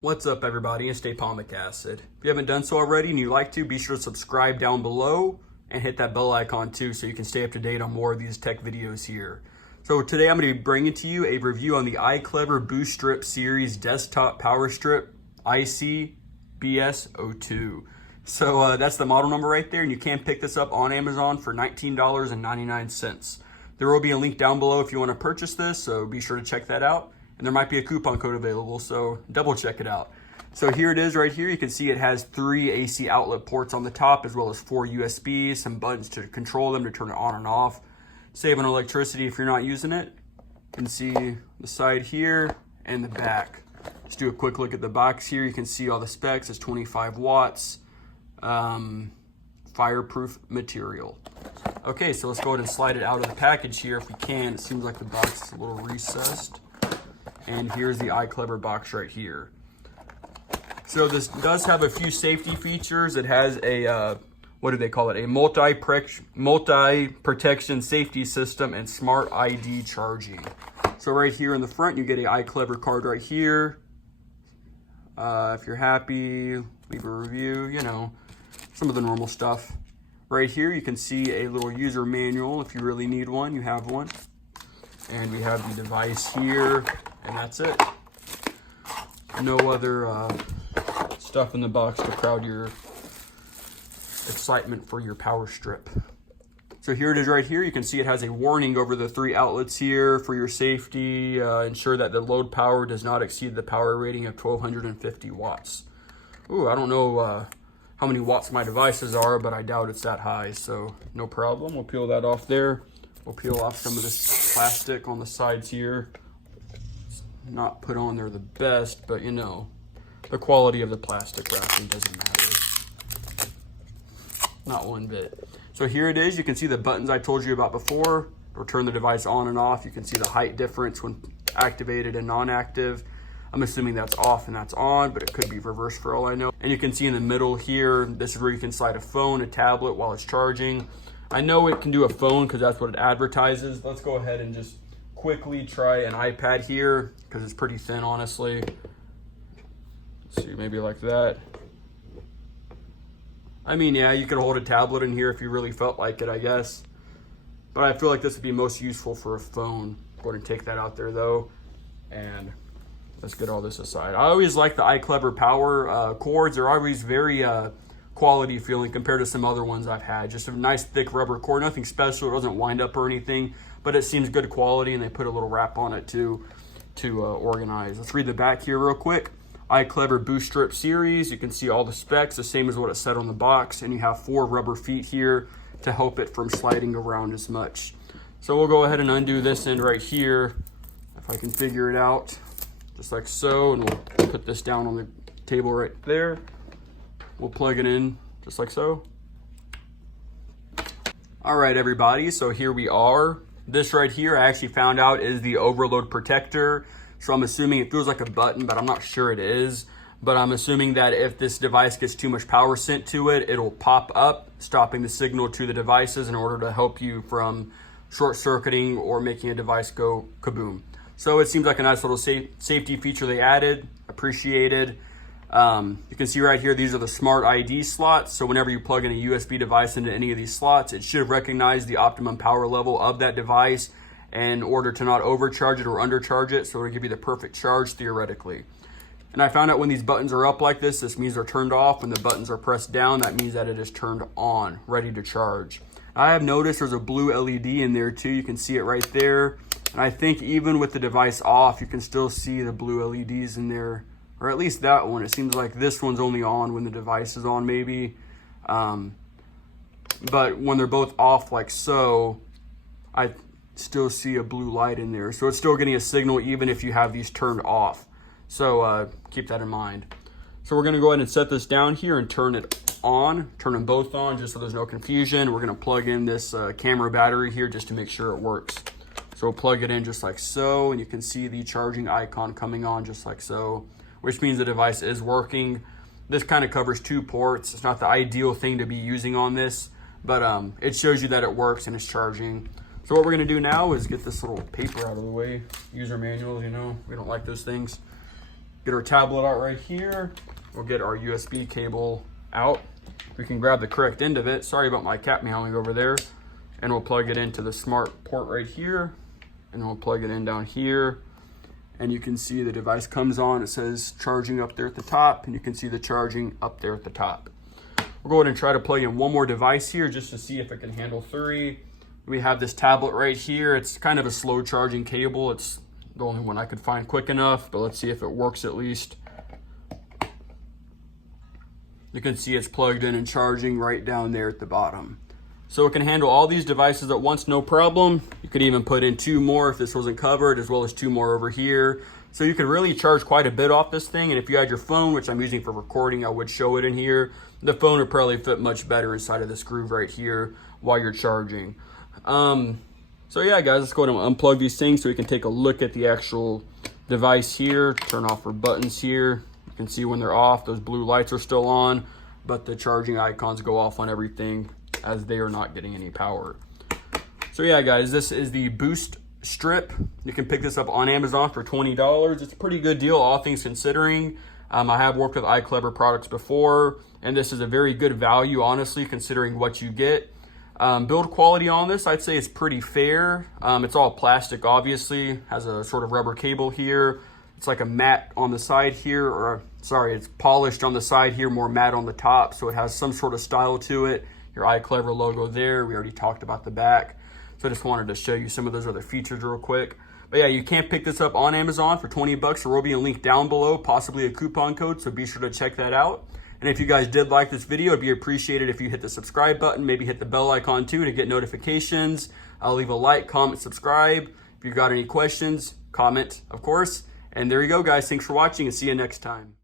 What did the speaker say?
What's up, everybody? It's Palmic Acid. If you haven't done so already and you'd like to, be sure to subscribe down below and hit that bell icon too so you can stay up to date on more of these tech videos here. So today I'm going to be bringing to you a review on the iClever BoostStrip series desktop power strip IC BS02. So that's the model number right there, and you can pick this up on Amazon for $19.99. There will be a link down below if you want to purchase this, so be sure to check that out. And there might be a coupon code available, so double check it out. So here it is right here. You can see it has 3 AC outlet ports on the top, as well as 4 USBs, some buttons to control them to turn it on and off. Saving electricity if you're not using it. You can see the side here and the back. Just do a quick look at the box here. You can see all the specs. It's 25 watts, fireproof material. Okay, so let's go ahead and slide it out of the package here if we can. It seems like the box is a little recessed. And here's the iClever box right here. So this does have a few safety features. It has a, what do they call it? A multi-protection safety system and smart ID charging. So right here in the front, you get a iClever card right here. If you're happy, leave a review, you know, some of the normal stuff. Right here, you can see a little user manual. If you really need one, you have one. And we have the device here. And that's it. No other stuff in the box to crowd your excitement for your power strip. So here it is right here. You can see it has a warning over the 3 outlets here for your safety. Ensure that the load power does not exceed the power rating of 1250 watts. Ooh, I don't know how many watts my devices are, but I doubt it's that high, so no problem. We'll peel that off there. We'll peel off some of this plastic on the sides here. Not put on there the best, but you know, the quality of the plastic wrapping doesn't matter. Not one bit. So here it is. You can see the buttons I told you about before. It'll turn the device on and off. You can see the height difference when activated and non-active. I'm assuming that's off and that's on, but it could be reversed for all I know. And you can see in the middle here, this is where you can slide a phone, a tablet while it's charging. I know it can do a phone because that's what it advertises. Let's go ahead and just quickly try an iPad here because it's pretty thin, honestly. Let's see, maybe like that. I mean, yeah, you could hold a tablet in here if you really felt like it, I guess. But I feel like this would be most useful for a phone. Go ahead and take that out there though. And let's get all this aside. I always like the iClever power cords. They're always very quality feeling compared to some other ones I've had. Just a nice thick rubber cord, nothing special. It doesn't wind up or anything, but it seems good quality, and they put a little wrap on it too to organize. Let's read the back here real quick. iClever BoostStrip series. You can see all the specs, the same as what it said on the box, and you have 4 rubber feet here to help it from sliding around as much. So we'll go ahead and undo this end right here, if I can figure it out, just like so, and we'll put this down on the table right there. We'll plug it in just like so. All right, everybody, so here we are. This right here, I actually found out is the overload protector. So I'm assuming it feels like a button, but I'm not sure it is. But I'm assuming that if this device gets too much power sent to it, it'll pop up, stopping the signal to the devices in order to help you from short circuiting or making a device go kaboom. So it seems like a nice little safety feature they added, appreciated. You can see right here, these are the smart ID slots. So whenever you plug in a USB device into any of these slots, it should recognize the optimum power level of that device in order to not overcharge it or undercharge it. So it'll give you the perfect charge theoretically. And I found out when these buttons are up like this means they're turned off. When the buttons are pressed down, that means that it is turned on, ready to charge. I have noticed there's a blue LED in there too. You can see it right there. And I think even with the device off, you can still see the blue LEDs in there. Or at least that one. It seems like this one's only on when the device is on maybe. But when they're both off like so, I still see a blue light in there. So it's still getting a signal even if you have these turned off. So keep that in mind. So we're gonna go ahead and set this down here and turn it on. Turn them both on just so there's no confusion. We're gonna plug in this camera battery here just to make sure it works. So we'll plug it in just like so, and you can see the charging icon coming on just like so, which means the device is working. This kind of covers 2 ports. It's not the ideal thing to be using on this, but it shows you that it works and it's charging. So what we're gonna do now is get this little paper out of the way. User manuals, you know, we don't like those things. Get our tablet out right here. We'll get our USB cable out. We can grab the correct end of it. Sorry about my cat meowing over there. And we'll plug it into the smart port right here. And we'll plug it in down here. And you can see the device comes on. It says charging up there at the top. And you can see the charging up there at the top. We'll go ahead and try to plug in one more device here just to see if it can handle 3. We have this tablet right here. It's kind of a slow charging cable. It's the only one I could find quick enough, but let's see if it works at least. You can see it's plugged in and charging right down there at the bottom. So it can handle all these devices at once, no problem. You could even put in 2 more if this wasn't covered, as well as 2 more over here. So you could really charge quite a bit off this thing. And if you had your phone, which I'm using for recording, I would show it in here. The phone would probably fit much better inside of this groove right here while you're charging. So yeah, guys, let's go ahead and unplug these things so we can take a look at the actual device here. Turn off our buttons here. You can see when they're off, those blue lights are still on, but the charging icons go off on everything as they are not getting any power. So yeah, guys, this is the BoostStrip. You can pick this up on Amazon for $20. It's a pretty good deal, all things considering. I have worked with iClever products before, and this is a very good value, honestly, considering what you get. Build quality on this, I'd say it's pretty fair. It's all plastic, obviously. Has a sort of rubber cable here. It's like a matte on the side here, or sorry, it's polished on the side here, more matte on the top. So it has some sort of style to it. Your iClever logo there. We already talked about the back. So I just wanted to show you some of those other features real quick. But yeah, you can pick this up on Amazon for $20. There will be a link down below, possibly a coupon code. So be sure to check that out. And if you guys did like this video, it'd be appreciated if you hit the subscribe button, maybe hit the bell icon too to get notifications. I'll leave a like, comment, subscribe. If you've got any questions, comment, of course. And there you go, guys. Thanks for watching and see you next time.